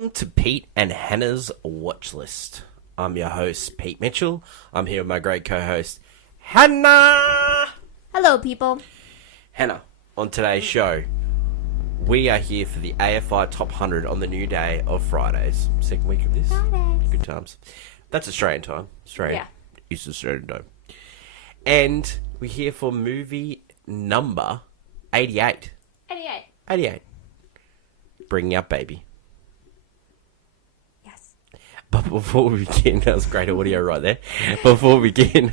Welcome to Pete and Hannah's Watch List. I'm your host, Pete Mitchell. I'm here with my great co-host, Hannah! Hello, people. Hannah, on today's show, we are here for the AFI Top 100 on the new day of Fridays. Second week of this? Fridays. Good times. That's Australian time. Australian. Yeah. East Australian time. And we're here for movie number 88. 88. 88. Bringing Up Baby. Yes. But before we begin, that was great audio right there. Before we begin,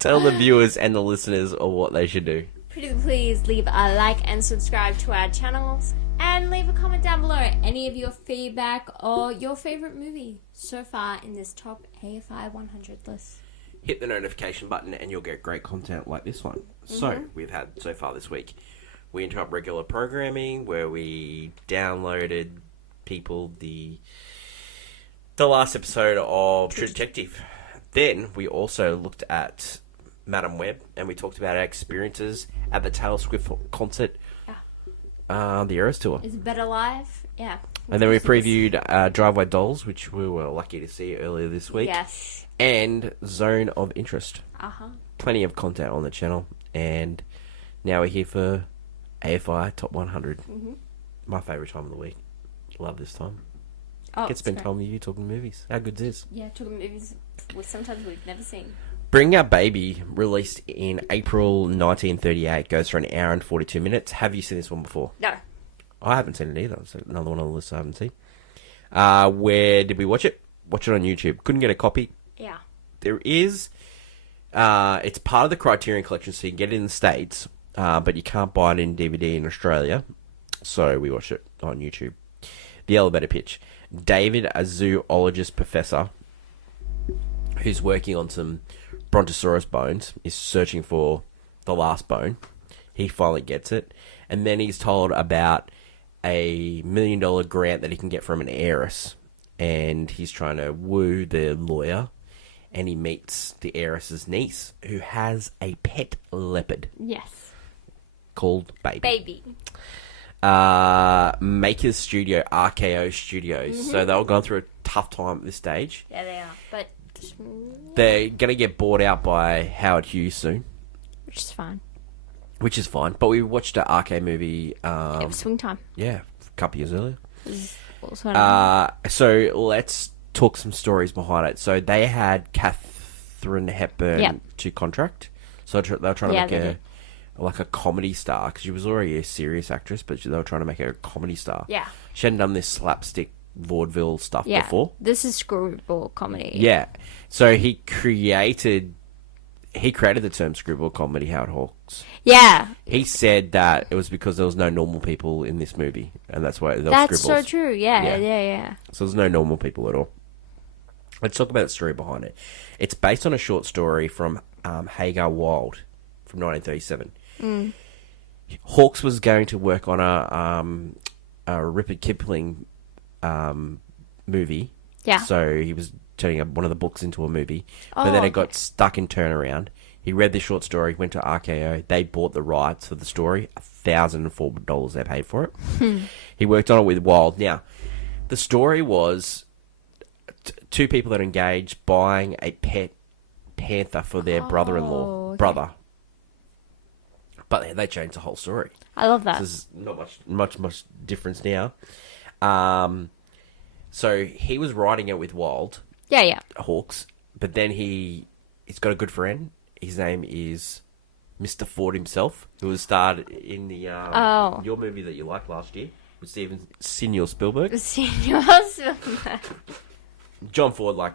tell the viewers and the listeners what they should do. Pretty please leave a like and subscribe to our channels. And leave a comment down below any of your feedback or your favorite movie so far in this top AFI 100 list. Hit the notification button and you'll get great content like this one. So, we've had so far this week, we interrupt regular programming where we downloaded people the last episode of True Detective. Then we also looked at Madam Web and we talked about our experiences at the Taylor Swift concert, the Eras Tour. Is it Better Live? Yeah. And then we previewed Driveway Dolls, which we were lucky to see earlier this week. Yes. And Zone of Interest. Uh-huh. Plenty of content on the channel. And now we're here for AFI Top 100. Mm-hmm. My favourite time of the week. Love this time. Oh, Get to spend time with you talking movies. How good is this? Yeah, talking movies sometimes we've never seen. Bring Up Baby, released in April 1938, goes for an hour and 42 minutes. Have you seen this one before? No. I haven't seen it either. It's another one on the list I haven't seen. Where did we watch it? Watch it on YouTube. Couldn't get a copy. Yeah. There is... it's part of the Criterion Collection, so you can get it in the States, but you can't buy it in DVD in Australia. So we watched it on YouTube. The elevator pitch. David, a zoologist professor who's working on some brontosaurus bones, is searching for the last bone. He finally gets it. And then he's told about a $1 million grant that he can get from an heiress. And he's trying to woo the lawyer. And he meets the heiress's niece, who has a pet leopard. Yes. Called Baby. Baby. Makers Studio, RKO Studios. Mm-hmm. So they're going through a tough time at this stage. Yeah, they are. But... They're going to get bought out by Howard Hughes soon. which is fine. Which is fine. But we watched an RK movie. It was Swing Time. Yeah, a couple years earlier. Also So let's talk some stories behind it. So they had Katharine Hepburn to contract. So they were trying to make a comedy star, because she was already a serious actress, but they were trying to make her a comedy star. Yeah. She hadn't done this slapstick vaudeville stuff before. This is screwball comedy. Yeah. So he created the term screwball comedy, Howard Hawks. Yeah. He said that it was because there was no normal people in this movie, and that's why there That's was so screwballs. true. Yeah. So there's no normal people at all. Let's talk about the story behind it. It's based on a short story from Hagar Wilde from 1937. Hawks was going to work on a Rudyard Kipling movie. Yeah. So he was turning up one of the books into a movie. But then it got stuck in turnaround. He read the short story, went to RKO. They bought the rights for the story. $1,004 they paid for it. He worked on it with Wilde. Now, the story was two people that engaged buying a pet panther for their brother-in-law. Okay. Brother. But they changed the whole story. I love that. There's not much difference now. So he was writing it with Wilde. Yeah. Hawks, but then he's got a good friend. His name is Mr. Ford himself, who was starred in the your movie that you liked last year with Steven Spielberg. John Ford,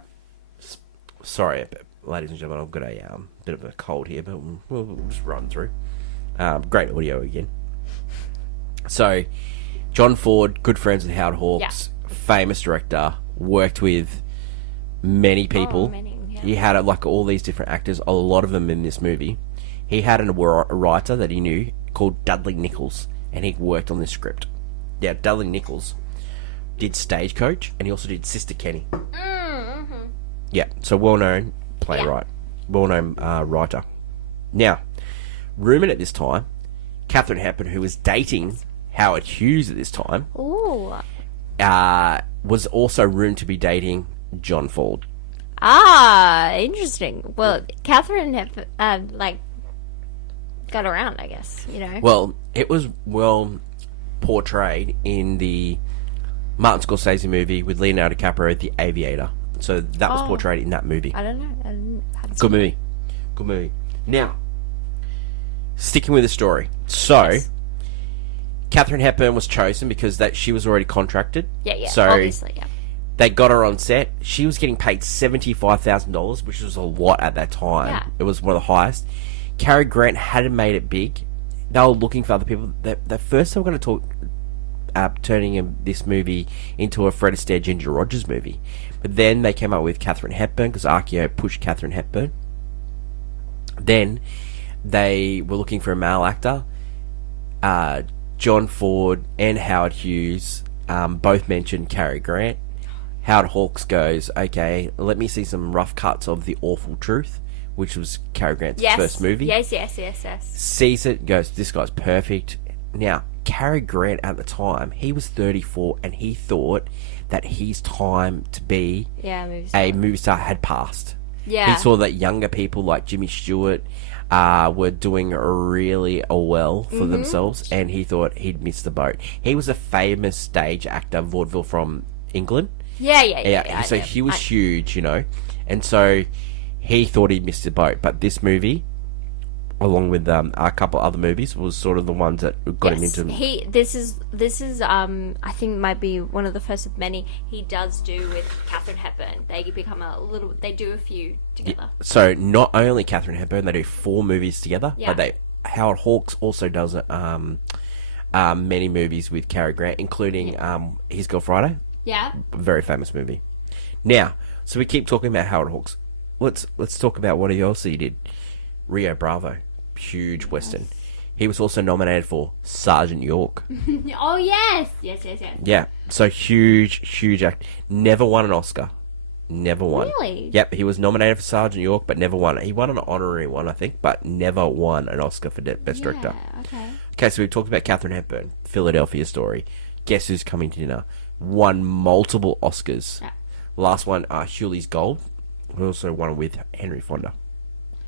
sorry, ladies and gentlemen, I've got a bit of a cold here, but we'll just run through. Great audio again. So, John Ford, good friends with Howard Hawks, famous director, worked with many people. He had all these different actors, a lot of them in this movie. He had a writer that he knew called Dudley Nichols, and he worked on this script. Yeah, Dudley Nichols did Stagecoach, and he also did Sister Kenny. Yeah, so well-known playwright, well-known writer. Now, rumoured at this time, Katharine Hepburn, who was dating Howard Hughes at this time, Ooh. was also rumored to be dating John Ford. Ah, interesting. Well, Catherine got around, I guess, you know. Well, it was well portrayed in the Martin Scorsese movie with Leonardo DiCaprio, The Aviator. So that was portrayed in that movie. I don't know. Good movie. Good movie. Now, sticking with the story. So, Yes. Katharine Hepburn was chosen because she was already contracted. Yeah, So, obviously, yeah. they got her on set. She was getting paid $75,000, which was a lot at that time. Yeah. It was one of the highest. Cary Grant hadn't made it big. They were looking for other people. The first they were going to talk turning this movie into a Fred Astaire, Ginger Rogers movie. But then they came up with Katharine Hepburn because Archeo pushed Katharine Hepburn. Then they were looking for a male actor. John Ford and Howard Hughes both mentioned Cary Grant. Howard Hawks goes, okay, let me see some rough cuts of The Awful Truth, which was Cary Grant's first movie. Yes. Sees it, goes, this guy's perfect. Now, Cary Grant at the time, he was 34 and he thought that his time to be a movie star had passed. Yeah. He saw that younger people like Jimmy Stewart were doing really well for themselves, and he thought he'd missed the boat. He was a famous stage actor, vaudeville from England. Yeah. So he was huge, you know, and so he thought he'd missed the boat. But this movie, along with a couple other movies, was sort of the ones that got him into. This is I think might be one of the first of many he does do with Katharine Hepburn. They become they do a few together. So not only Katharine Hepburn, they do 4 movies together. Yeah. But Howard Hawks also does many movies with Cary Grant, including His Girl Friday. Yeah. A very famous movie. Now, so we keep talking about Howard Hawks. Let's talk about what else he did. Rio Bravo, huge western. He was also nominated for Sergeant York. Oh yes. Yeah, so huge act. Never won an Oscar. Never won. Really? Yep, he was nominated for Sergeant York, but never won. He won an honorary one, I think, but never won an Oscar for Best Director. Okay, so we talked about Katharine Hepburn, Philadelphia Story. Guess who's coming to dinner? Won multiple Oscars. Yeah. Last one, Hewley's Gold. We also won with Henry Fonda.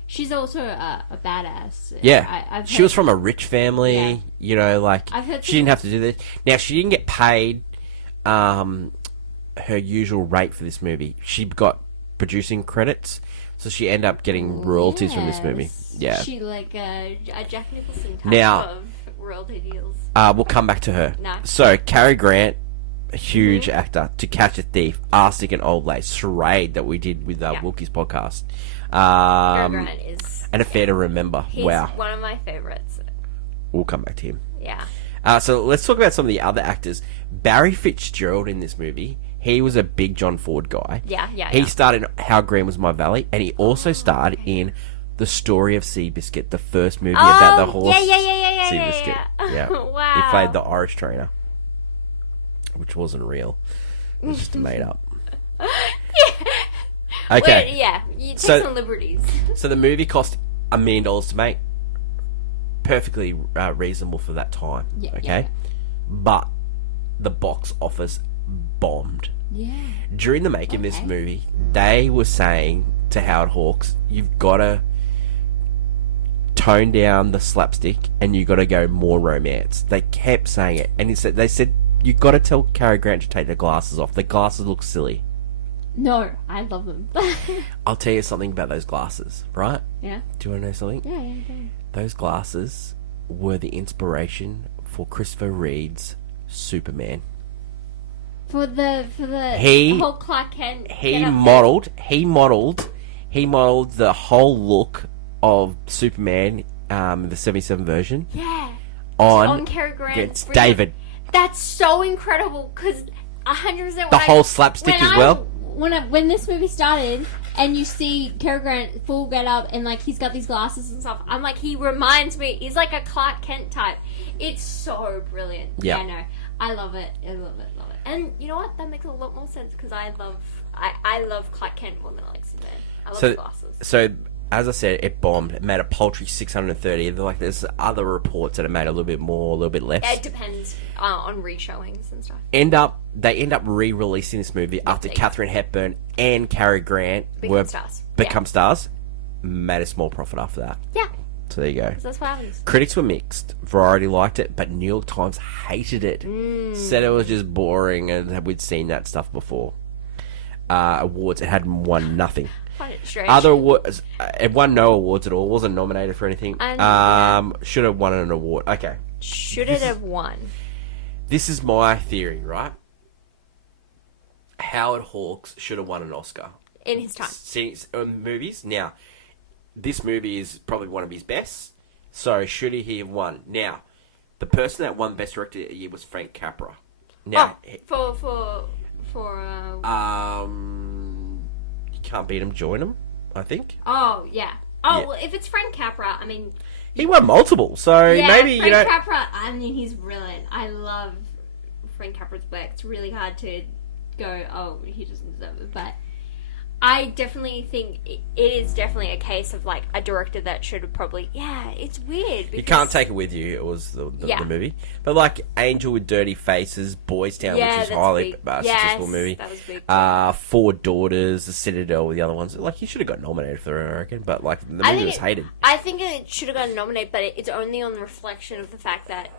She's also a badass. Yeah, she was from a rich family. Yeah. You know, like she didn't have to do this. Now she didn't get paid her usual rate for this movie. She got producing credits, so she ended up getting royalties from this movie. Yeah, she like a Jack Nicholson type of royalty deals. We'll come back to her. No. So Cary Grant, a huge actor. To Catch a Thief, Arsenic and Old Lace, Charade that we did with Wilkie's podcast. Cary Grant is and Affair to Remember. He's wow, one of my favorites. We'll come back to him. Yeah. So let's talk about some of the other actors. Barry Fitzgerald in this movie. He was a big John Ford guy. Yeah. He starred in How Green Was My Valley, and he also starred in The Story of Seabiscuit, the first movie about the horse. Seabiscuit. Yeah. Wow. He played the Irish trainer, which wasn't real. It was just made up. Okay. You take some liberties. So the movie cost $1 million to make. Perfectly reasonable for that time. Yeah, okay? yeah. But the box office bombed. Yeah. During the making of this movie, they were saying to Howard Hawks, you've got to tone down the slapstick and you've got to go more romance. They kept saying it. And they said, you've got to tell Cary Grant to take the glasses off. The glasses look silly. No, I love them. I'll tell you something about those glasses, right? Yeah. Do you want to know something? Yeah. Those glasses were the inspiration for Christopher Reeve's Superman. For the whole Clark Kent. He modeled the whole look of Superman, the 77 version. Yeah. On Cary Grant. Against David. That's so incredible because 100%. The whole slapstick as well. When this movie started and you see Cary Grant full get up and like he's got these glasses and stuff, I'm like, he reminds me, he's like a Clark Kent type. It's so brilliant. Yeah. I know. I love it. And you know what? That makes a lot more sense because I love Clark Kent more than I like Superman. I love the glasses. So as I said, it bombed. It made a paltry 630. Like, there's other reports that it made a little bit more, a little bit less. It depends on re-showings and stuff. They end up re-releasing this movie after Katharine Hepburn and Cary Grant become stars. Made a small profit after that. Yeah. So there you go. So that's what happens. Critics were mixed. Variety liked it, but New York Times hated it. Said it was just boring and we'd seen that stuff before. Awards, it had won nothing. Find it strange. Other awards, it won no awards at all. Wasn't nominated for anything. Should have won an award. Okay. Should it have won? This is my theory, right? Howard Hawks should have won an Oscar In his time. Movies. Now, this movie is probably one of his best. So should he have won? Now, the person that won Best Director of the Year was Frank Capra. Now, you can't beat him, join him, I think. Oh, yeah. Oh, yeah. Well, if it's Frank Capra, I mean... He won multiple, so maybe, Frank Capra, I mean, he's brilliant. I love Frank Capra's work. It's really hard to go, oh, he doesn't deserve it, but... I definitely think it is definitely a case of, like, a director that should have probably... Yeah, it's weird. You can't take it with you. It was the movie. But, like, Angel with Dirty Faces, Boys Town, which is highly successful movie. That was big. Four Daughters, The Citadel, the other ones. Like, he should have got nominated for it, I reckon. But, like, the movie was hated. I think it should have gotten nominated, but it's only on the reflection of the fact that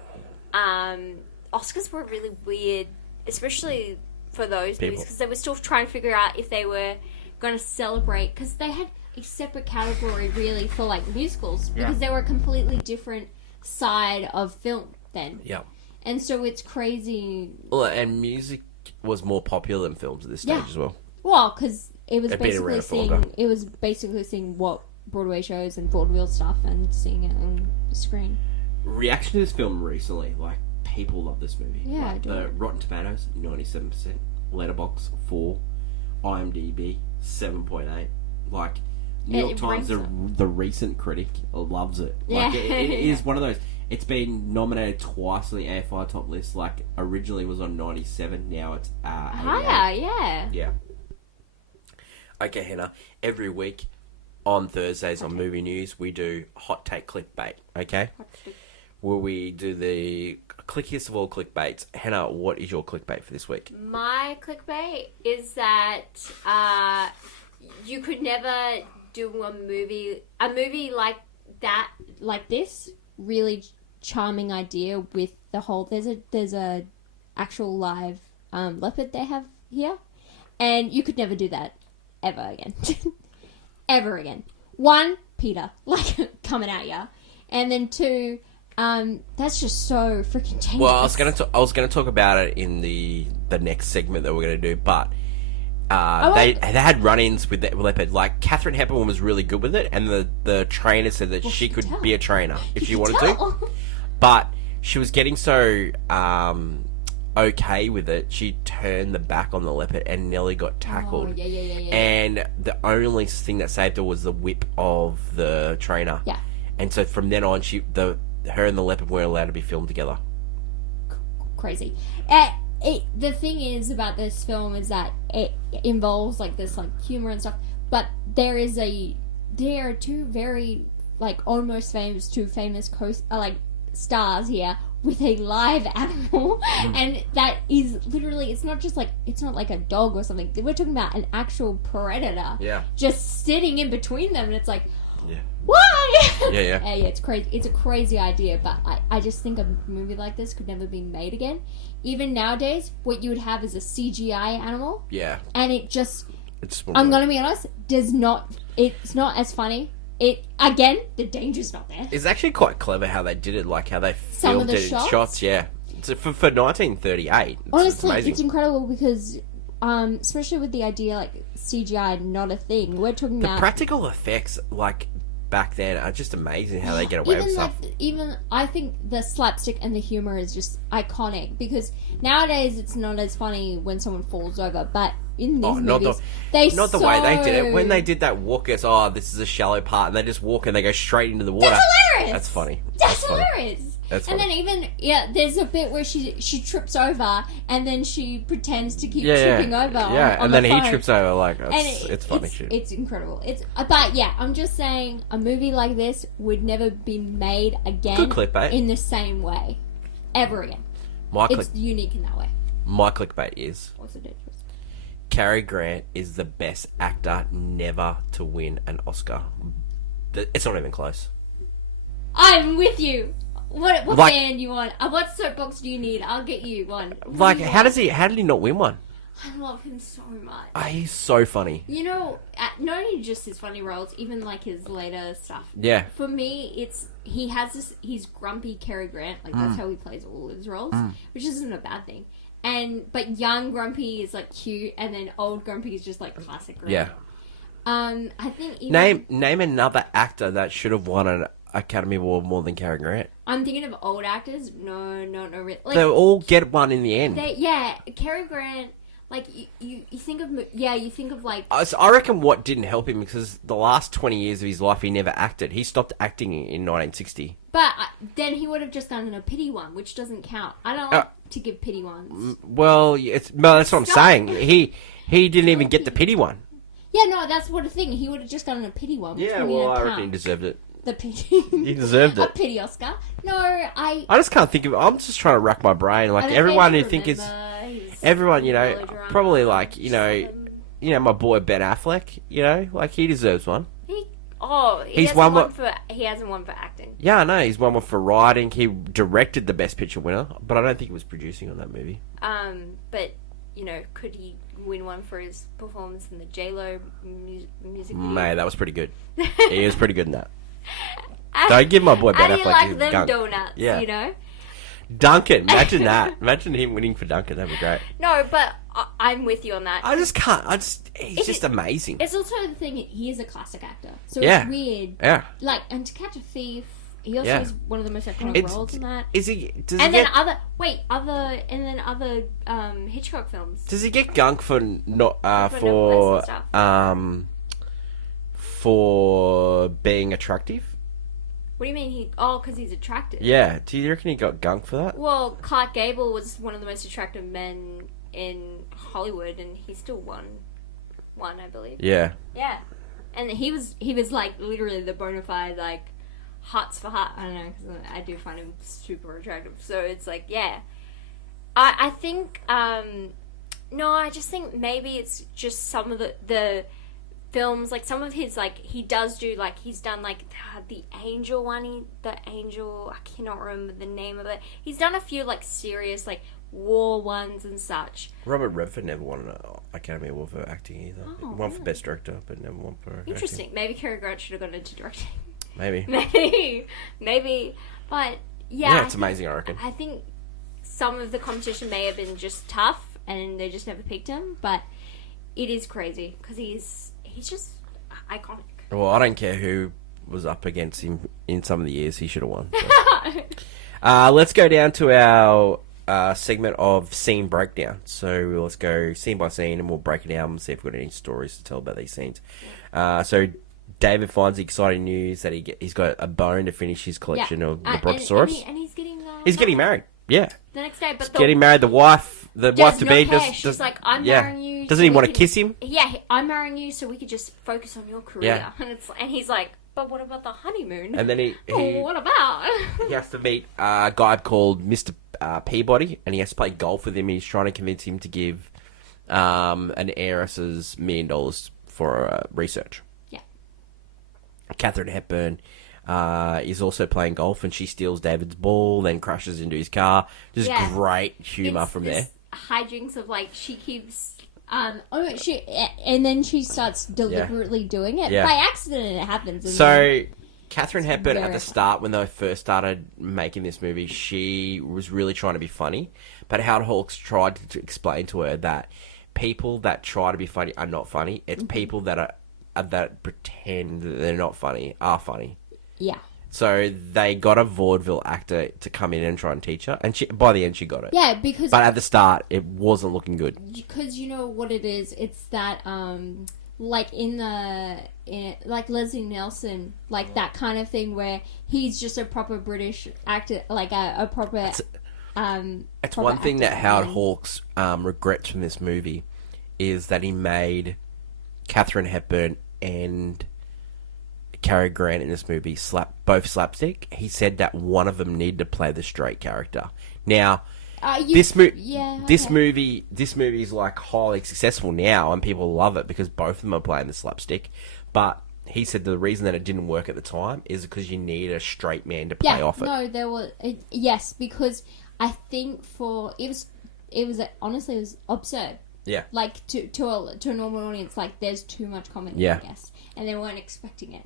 Oscars were really weird, especially for those movies, because they were still trying to figure out if they were... going to celebrate, because they had a separate category really for like musicals, because they were a completely different side of film then. Yeah. And so it's crazy. Well, and music was more popular than films at this stage as well. Well, because it was basically seeing what Broadway shows and vaudeville stuff and seeing it on the screen. Reaction to this film recently, like, people love this movie. Yeah, like, I do. The Rotten Tomatoes, 97%. Letterboxd, 4. IMDb, 7.8. Like, New York Times, the recent critic, loves it. Like, it is one of those. It's been nominated twice on the AFI top list. Like, originally was on 97, now it's 88. Higher, Yeah. Okay, Hannah. Every week on Thursdays on Movie News, we do Hot Take Clickbait. Okay? Where we do the clickiest of all clickbaits. Hannah, what is your clickbait for this week? My clickbait is that you could never do a movie like that, like this really charming idea with the whole. There's a actual live leopard they have here, and you could never do that ever again, ever again. One, Peter, like coming at ya, and then two. That's just so freaking dangerous. Well, I was gonna talk about it in the next segment that we're gonna do, but they had run-ins with the leopard. Like, Katharine Hepburn was really good with it, and the trainer said that she could be a trainer if she wanted to. But she was getting so okay with it, she turned the back on the leopard and nearly got tackled. Yeah. And the only thing that saved her was the whip of the trainer. Yeah. And so from then on, her and the leopard weren't allowed to be filmed together. Crazy. The thing is about this film is that it involves like this like humor and stuff, but there are two very like almost famous stars here with a live animal, and that is literally it's not like a dog or something. We're talking about an actual predator. Yeah. Just sitting in between them, and it's like. Yeah. Why? Yeah. Yeah, it's crazy. It's a crazy idea, but I just think a movie like this could never be made again. Even nowadays, what you would have is a CGI animal. Yeah. And I'm gonna be honest, it's not as funny. The danger's not there. It's actually quite clever how they did it, like how they filmed it in shots. Yeah. So for 1938. Honestly, it's incredible because especially with the idea like CGI not a thing. We're talking about practical effects like back then are just amazing how they get away with stuff. Even I think the slapstick and the humor is just iconic because nowadays it's not as funny when someone falls over, but in these not movies. not the way they did it. When they did that walk, it's this is a shallow part, and they just walk and they go straight into the water. That's hilarious. That's funny. That's hilarious. That's and funny. then even there's a bit where she trips over and then she pretends to keep tripping over. On and the then phone. he trips over. Like And it's funny shit. It's incredible. But yeah, I'm just saying a movie like this would never be made again. Good clickbait. In the same way, ever again. It's unique in that way. My clickbait is What's it dangerous? Cary Grant is the best actor never to win an Oscar. It's not even close. I'm with you. What Like- band you want? What soapbox do you need? I'll get you one. What Like, do you how want? did he not win one? I love him so much. He's so funny. You know, not only just his funny roles, even like his later stuff. Yeah. For me, he has this. He's grumpy Cary Grant, like that's how he plays all his roles, which isn't a bad thing. But young grumpy is like cute, and then old grumpy is just like classic Grant. Yeah. I think even, Name another actor that should have won an Academy Award more than Cary Grant. I'm thinking of old actors. No, really. Like, They'll all get one in the end. Cary Grant. Like you think of like I reckon what didn't help him because the last 20 years of his life he never acted. He stopped acting in 1960. But then he would have just done a pity one, which doesn't count. I don't like to give pity ones. Well, that's what I'm saying. He didn't even get the pity one. Yeah, no, that's what the thing. He would have just done a pity one. Which wouldn't I count. reckon he deserved it. The pity. He deserved A it. pity Oscar. No, I just can't think of. I'm just trying to rack my brain. Like everyone who think it's everyone, probably like my boy Ben Affleck. Like he deserves one. He hasn't won for acting. Yeah, I know. He's won one for writing. He directed the Best Picture winner, but I don't think he was producing on that movie. But could he win one for his performance in the J-Lo music video? Mate, that was pretty good. He was pretty good in that. Don't give my boy Ben Affleck like his them gunk. donuts, Duncan, imagine that. Imagine him winning for Duncan. That'd be great. No, but I'm with you on that. I just can't. He's just amazing. It's also the thing. He is a classic actor, so Yeah. it's weird. Yeah. Like, and To Catch a Thief, he also is one of the most iconic roles in that. Is he? Does And he then get, other Hitchcock films. Does he get gunk for not For for being attractive? What do you mean because he's attractive? Yeah. Do you reckon he got gunk for that? Well, Clark Gable was one of the most attractive men in Hollywood, and he still won, I believe. Yeah. Yeah, and he was like literally the bona fide like hearts for heart. I don't know, because I do find him super attractive. So it's like, yeah, I think no, I just think maybe it's just some of the films, like some of his, like he does do, like he's done like the Angel one, I cannot remember the name of it. He's done a few like serious like war ones and such. Robert Redford never won an Academy Award for acting either. Oh, He won really? for Best Director, but never won for Interesting. acting. Maybe Cary Grant should have gone into directing. Maybe. Maybe. But yeah, it's amazing. I reckon. I think some of the competition may have been just tough, and they just never picked him. But it is crazy because he's just iconic. Well, I don't care who was up against him in some of the years. He should have won. So. Let's go down to our segment of scene breakdown. So let's go scene by scene, and we'll break it down and see if we've got any stories to tell about these scenes. So David finds the exciting news that he's got a bone to finish his collection of the Brontosaurus. And he's getting he's getting married. Yeah, the next day. But getting married. The wife to be does. She's like, I'm marrying you. Doesn't he want to kiss him? Yeah, I'm marrying you, so we could just focus on your career. Yeah. And he's like, but what about the honeymoon? And then he what about? he has to meet a guy called Mr. Peabody, and he has to play golf with him. He's trying to convince him to give an heiress's $1 million for research. Yeah. Katharine Hepburn is also playing golf, and she steals David's ball, then crashes into his car. Just great humour from there. Hijinks of like she keeps. And then she starts deliberately doing it by accident. And it happens. And so, Katharine Hepburn at the start, when they first started making this movie, she was really trying to be funny. But Howard Hawks tried to explain to her that people that try to be funny are not funny. It's people that pretend that they're not funny are funny. Yeah. So they got a vaudeville actor to come in and try and teach her, and by the end she got it. Yeah, because But at the start, it wasn't looking good. because you know what it is. It's that like like Leslie Nelson, like that kind of thing where he's just a proper British actor, like a proper. It's proper one thing actor. that Howard Hawks regrets from this movie is that he made Katharine Hepburn and Cary Grant in this movie both slapstick. He said that one of them needed to play the straight character. Now, this movie is like highly successful now, and people love it because both of them are playing the slapstick. But he said the reason that it didn't work at the time is because you need a straight man to play off it. No, there was yes, because I think honestly it was absurd. Yeah, Like to a normal audience, like there's too much comedy, Yeah. I guess, and they weren't expecting it.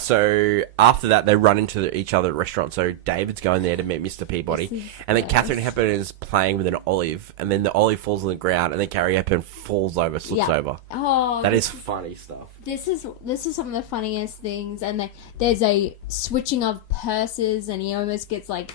So after that, they run into each other at a restaurant. So David's going there to meet Mr. Peabody, and then Katharine Hepburn is playing with an olive, and then the olive falls on the ground, and then Cary Hepburn falls over, slips over. Oh, That is funny stuff. This is some of the funniest things, and there's a switching of purses, and he almost gets like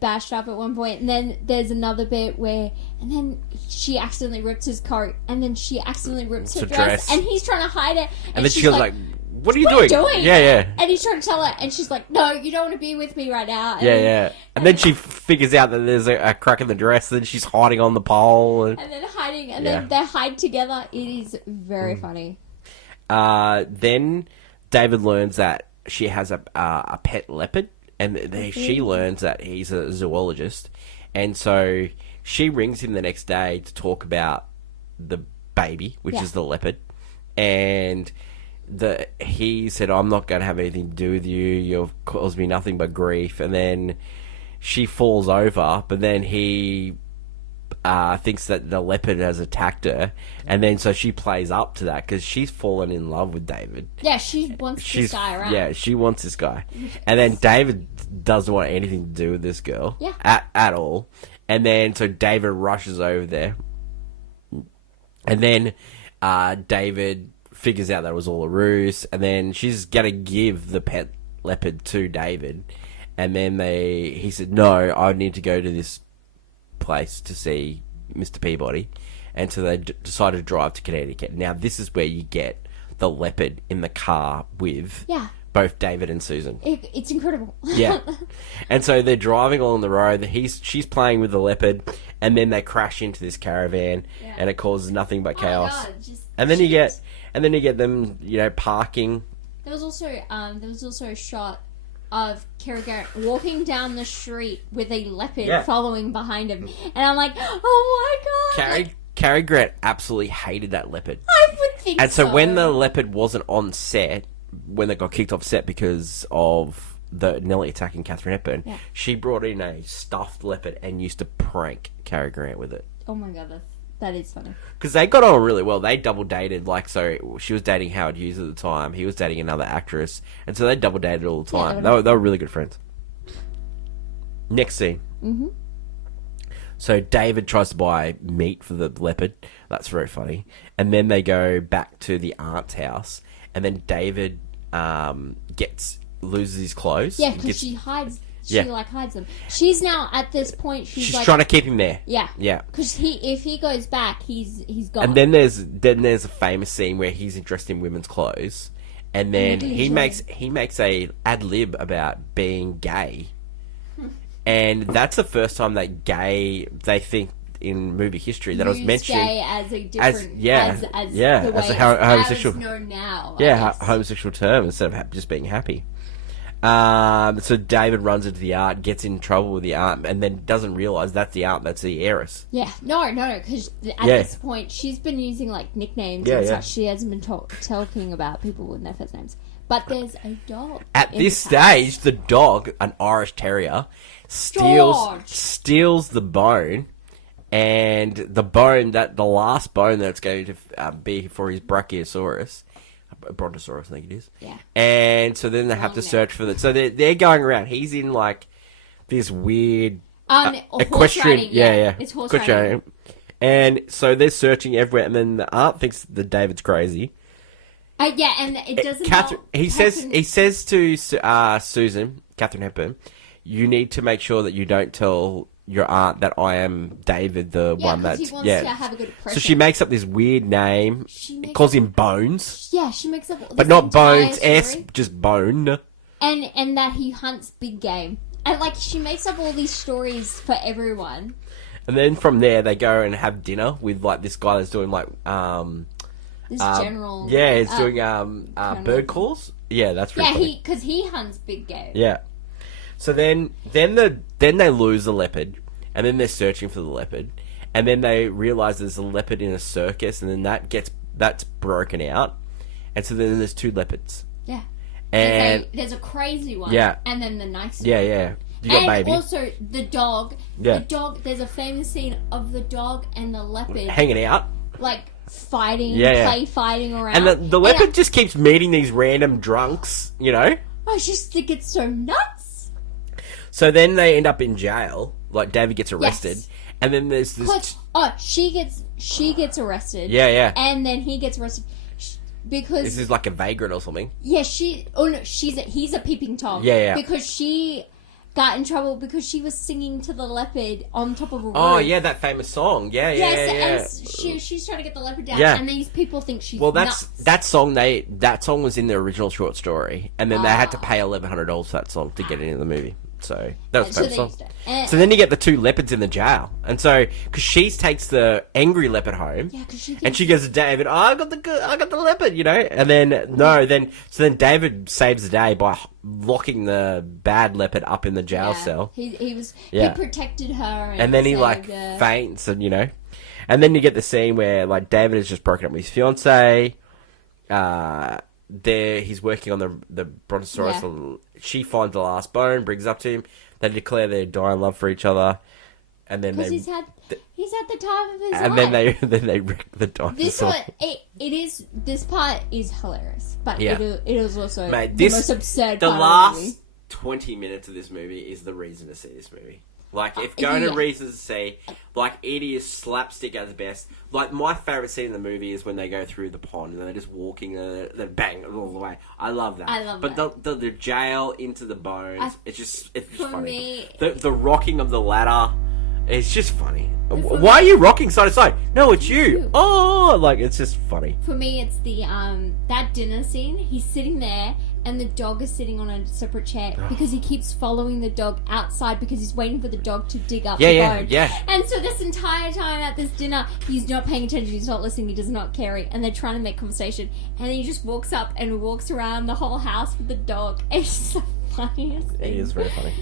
bashed up at one point, and then there's another bit where, and then she accidentally rips his coat, and then she accidentally rips her dress, and he's trying to hide it, and then she goes like, "What are you doing?" Yeah. And he's trying to tell her, and she's like, "No, you don't want to be with me right now." And And then she figures out that there's a crack in the dress, and then she's hiding on the pole, and then hiding, and then they hide together. It is very funny. Then David learns that she has a pet leopard, and she learns that he's a zoologist, and so she rings him the next day to talk about the baby, which is the leopard, and he said, "I'm not going to have anything to do with you. You've caused me nothing but grief." And then she falls over, but then he thinks that the leopard has attacked her, and then so she plays up to that because she's fallen in love with David. Yeah, she wants this guy around. Yeah, she wants this guy, and then David doesn't want anything to do with this girl. Yeah, at all. And then so David rushes over there, and then David figures out that it was all a ruse, and then she's gonna give the pet leopard to David, and then he said, "No, I need to go to this place to see Mr. Peabody," and so they decide to drive to Connecticut. Now this is where you get the leopard in the car with both David and Susan. It's incredible. Yeah, and so they're driving along the road. She's playing with the leopard, and then they crash into this caravan, and it causes nothing but chaos. God, and then you get them, parking. There was also a shot of Cary Grant walking down the street with a leopard following behind him, and I'm like, oh my god! Cary Grant absolutely hated that leopard. I would think so. And so when the leopard wasn't on set, when they got kicked off set because of the Nelly attacking Katharine Hepburn, she brought in a stuffed leopard and used to prank Cary Grant with it. Oh my god, that is funny. Because they got on really well. They double dated, so she was dating Howard Hughes at the time. He was dating another actress, and so they double dated all the time. They were really good friends. Next scene. Mm-hmm. So David tries to buy meat for the leopard. That's very funny. And then they go back to the aunt's house, and then David loses his clothes. Yeah, because she hides. She hides them. She's now at this point. She's like, trying to keep him there. Yeah, yeah. Because if he goes back, he's gone. And then there's a famous scene where he's dressed in women's clothes, and then he makes a ad lib about being gay, and that's the first time that they think in movie history that it was mentioned gay as a different as a homosexual known now. Homosexual term instead of just being happy. So David runs into the aunt, gets in trouble with the aunt, and then doesn't realise that's the aunt, that's the heiress. Yeah, no, because at this point she's been using like nicknames and such. She hasn't been talking about people with their first names. But there's a dog. At this stage, the dog, an Irish Terrier, steals the bone. And the last bone that's going to be for his Brachiosaurus, Brontosaurus, I think it is. Yeah. And so then they have to search for that. So they're going around. He's in like this weird equestrian. It's horse riding. And so they're searching everywhere. And then the aunt thinks that David's crazy. Yeah, and it doesn't. Catherine, he says to Susan, Catherine Hepburn, you need to make sure that you don't tell your aunt that I am David, the one that he wants to have a good impression. So she makes up this weird name. Calls him Bones. Yeah, she makes up. But not Bones. S, just Bone. And that he hunts big game, and like she makes up all these stories for everyone. And then from there, they go and have dinner with like this guy that's doing like this general. Yeah, he's doing bird calls. Yeah, that's really funny. because he hunts big game. Yeah. So then they lose the leopard, and then they're searching for the leopard, and then they realize there's a leopard in a circus, and then that's broken out, and so then there's 2 leopards. Yeah. And there's a crazy one. Yeah. And then the nice one. Yeah, yeah. You got and baby. Also the dog. Yeah. The dog. There's a famous scene of the dog and the leopard hanging out, like fighting, fighting around. and the leopard just keeps meeting these random drunks, you know. I just think it's so nuts. So then they end up in jail. Like David gets arrested, and then there's this. She gets arrested. Yeah, yeah. And then he gets arrested because This is like a vagrant or something. Yeah, he's a peeping tom. Yeah, yeah. Because she got in trouble because she was singing to the leopard on top of a roof. Oh yeah, that famous song. Yeah. And she's trying to get the leopard down. Yeah. And these people think she's nuts. That song was in the original short story, and then they had to pay $1,100 for that song to get it in the movie. So that was a famous song. So then you get the 2 leopards in the jail, and so because she takes the angry leopard home, and she goes to David, I got the leopard, you know, and then then David saves the day by locking the bad leopard up in the jail cell. He protected her, and then he faints, and you know, and then you get the scene where like David has just broken up with his fiance. He's working on the brontosaurus. Yeah. She finds the last bone, brings it up to him. They declare their dying love for each other, and then he's had the time of his life. And then they wreck the dinosaur. This part is hilarious, but yeah. it is also the most absurd. The part last of the movie. 20 minutes of this movie is the reason to see this movie. Like, if going to reasons to see, like, it is slapstick at its best. Like, my favourite scene in the movie is when they go through the pond and they're just walking and then bang, all the way. I love that. But the jail into the bones, it's just funny. The rocking of the ladder, it's just funny. Why are you rocking side to side? No, it's you. Oh, like, it's just funny. For me, it's the, that dinner scene. He's sitting there. And the dog is sitting on a separate chair because he keeps following the dog outside because he's waiting for the dog to dig up the bone. Yeah. And so this entire time at this dinner, he's not paying attention, he's not listening, he does not care, and they're trying to make conversation. And then he just walks up and walks around the whole house with the dog. It's just the funniest thing. It is very funny.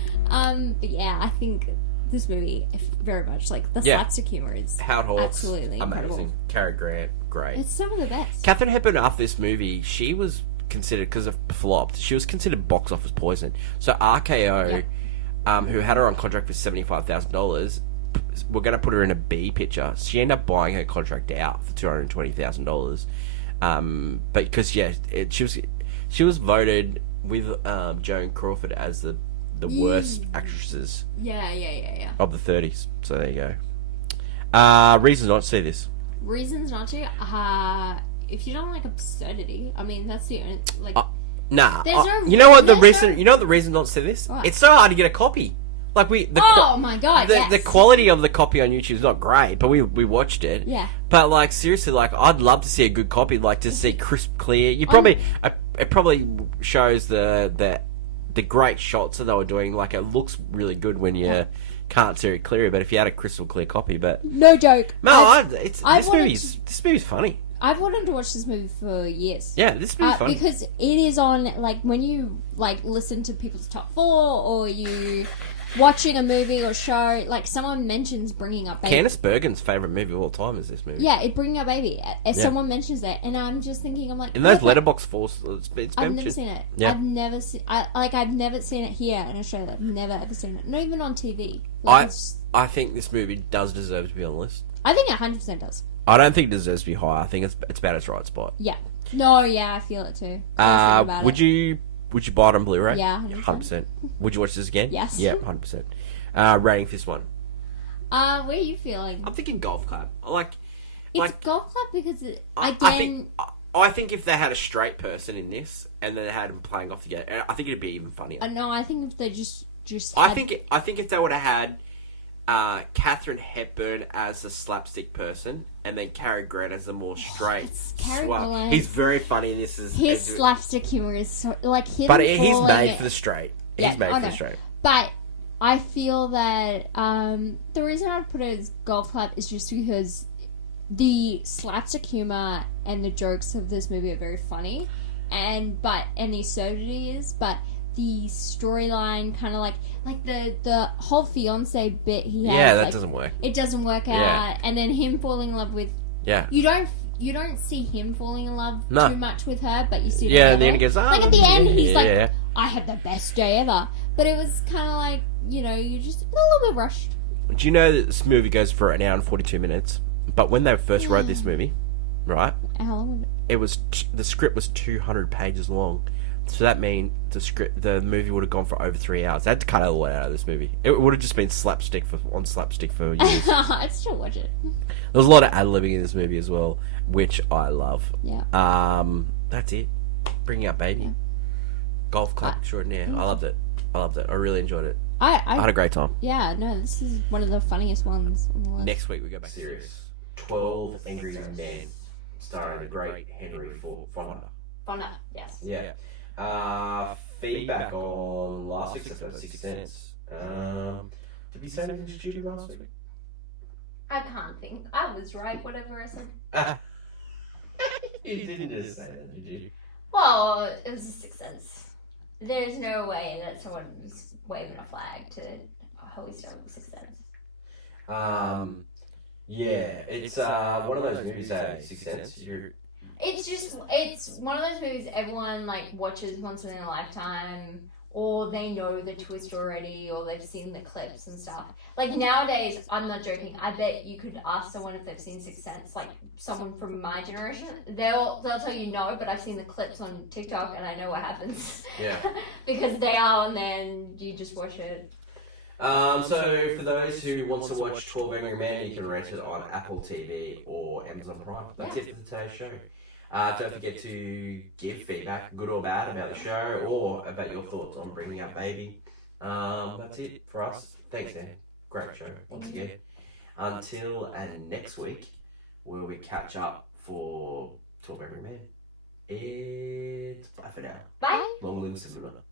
But yeah, I think this movie very much like the slapstick humor is Howard Hawks, absolutely amazing. incredible. Cary Grant, great. It's some of the best. Catherine Hepburn after this movie, she was considered, because of flopped, she was considered box office poison. So RKO, who had her on contract for $75,000, were going to put her in a B picture. She ended up buying her contract out for $220,000. But because she was voted with Joan Crawford as the worst actresses. Yeah. Of the 30s. So there you go. Reasons not to see this. Reasons not to. If you don't like absurdity, I mean that's the only Nah. You know what the reason not to see this? What? It's so hard to get a copy. Like oh my god! The quality of the copy on YouTube is not great, but we watched it. Yeah. But like seriously, like I'd love to see a good copy, like to see crisp, clear. It probably shows the great shots that they were doing. Like it looks really good when you can't see it clearly. But if you had a crystal clear copy, but no joke. This movie's funny. I've wanted to watch this movie for years. Yeah, this movie's funny because it is on like when you like listen to people's top 4 or you watching a movie or show, like someone mentions Bringing Up Baby. Candice Bergen's favourite movie of all time is this movie. Yeah, Bringing Up Baby. If someone mentions that, and I'm just thinking, I'm like, in those letterbox force, it's been I've never seen it. Yeah. I've never seen it here in Australia. I've never ever seen it. Not even on TV. I think this movie does deserve to be on the list. I think it 100% does. I don't think it deserves to be high. I think it's about its right spot. Yeah. No, yeah, I feel it too. Would you buy it on Blu-ray? Yeah, 100%. Would you watch this again? Yes. Yeah, 100%. Rating for this one. Where are you feeling? I'm thinking Golf Club. Golf Club because I think if they had a straight person in this and then they had him playing off together, I think it'd be even funnier. No, I think if they just I think if they would have had Katharine Hepburn as the slapstick person and then Cary Grant as the more straight. He's very funny in this. His slapstick humor is so, like him. But he's made for the straight. He's made for the straight. But I feel that the reason I put it as golf clap is just because the slapstick humor and the jokes of this movie are very funny, and the absurdity is, but the storyline kind of like the whole fiance bit he has. Yeah, that doesn't work. It doesn't work out, and then him falling in love with. Yeah. You don't see him falling in love too much with her, but you see. Yeah, and then he goes. Like at the end, he's like, "I had the best day ever," but it was kind of like you just a little bit rushed. Do you know that this movie goes for an hour and 42 minutes? But when they first wrote this movie, right? How long was it? It was the script was 200 pages long, so that means the movie would have gone for over 3 hours. They had to cut a lot out of this movie. It would have just been slapstick for years. I'd still watch it. There was a lot of ad-libbing in this movie as well, which I love. Yeah. That's it. Bringing Up Baby. Yeah. Golf club extraordinaire. I loved it. I really enjoyed it. I had a great time. Yeah, no, this is one of the funniest ones on the list. Next week we go back to serious. 12 Angry Men, starring the great Henry Fonda. Fonda, yes. Yeah. Feedback on last week's episode, 6 Cents. Did we say anything stupid last week? I can't think. I was right, whatever I said. You didn't just say that, did you? Well, it was a 6 Cents. There's no way that someone's waving a flag to hoist over 6 Cents. Yeah, it's one of those movies that 6 Cents. It's one of those movies everyone like watches once in a lifetime, or they know the twist already, or they've seen the clips and stuff. Like nowadays, I'm not joking. I bet you could ask someone if they've seen 6 Cents, like someone from my generation. They'll tell you no, but I've seen the clips on TikTok and I know what happens. Yeah. Because they are, and then you just watch it. So for those who want to watch 12 Angry Men, you can rent it on Apple TV or Amazon Prime. That's it for today's show. Don't forget to give feedback, good or bad, about the show or about your thoughts on Bringing Up Baby. That's it for us. Thanks, Dan. Great show once again. Until next week, where we catch up for 12 Angry Men. It's bye for now. Bye. Long live Cinderella.